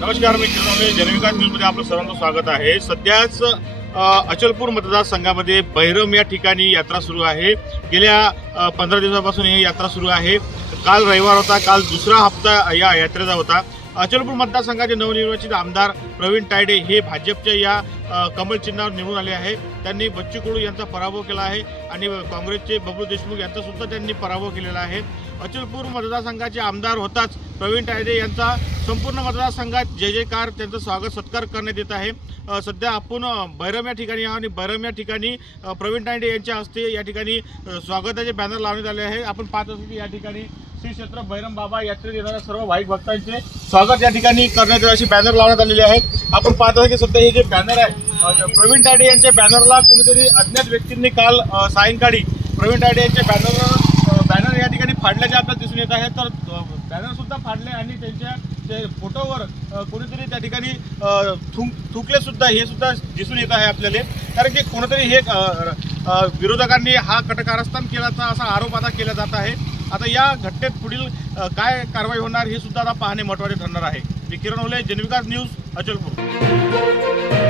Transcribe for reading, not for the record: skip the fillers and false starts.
नमस्कार, मी किरण जनविकास न्यूजमध्ये आपलं सर्वांचं स्वागत आहे। सध्याच अचलपूर मतदारसंघामध्ये बैरम या ठिकाणी यात्रा सुरू आहे। गेल्या 15 दिवसापासून ही यात्रा सुरू आहे। काल रविवार होता, काल दुसरा हप्ता या यात्रेचा होता। अचलपूर मतदारसंघाचे नवनिर्वाचित आमदार प्रवीण तायडे हे भाजपच्या या कमल चिन्हावर निवडून आले आहेत। त्यांनी बच्चू कडू यांचा पराभव केला आहे आणि काँग्रेसचे बबलू देशमुख यांचा सुद्धा त्यांनी पराभव केलेला आहे। अचलपूर मतदारसंघाचे आमदार होताच प्रवीण तायडे यांचा संपूर्ण मतदारसंघात जय जयकार, त्यांचं स्वागत सत्कार करण्यात येत आहे। सध्या आपण बैरम या ठिकाणी आहोत आणि बैरम या ठिकाणी प्रवीण तायडे यांच्या हस्ते या ठिकाणी स्वागताचे बॅनर लावण्यात आले आहे। आपण पाहत असतो की या ठिकाणी श्री क्षेत्र बैरम बाबा यात्रेत येणाऱ्या सर्व भाविक भक्तांचे स्वागत या ठिकाणी करण्यात अशी बॅनर लावण्यात आलेले आहेत। आपण पाहत आहोत की सध्या हे जे बॅनर आहे प्रवीण तायडे यांच्या बॅनरला कोणीतरी अज्ञात व्यक्तींनी काल सायंकाळी प्रवीण तायडे यांच्या बॅनर या ठिकाणी फाडल्याचे आपल्याला दिसून येत आहे। तर बॅनर सुद्धा फाडले आणि त्यांच्या फोटोवर कोणीतरी त्या ठिकाणी थुंकले सुद्धा, हे सुद्धा दिसून येत आहे आपल्याला। कारण की कोणतरी हे विरोधकांनी हा कारस्थान केल्याचा असा आरोप आता केला जात आहे। आता या घटनेत पुढील काय कारवाई होणार हे सुद्धा आता पाहणे महत्त्वाचे ठरणार आहे। मी किरण ओले, जनविकास न्यूज, अचलपूर।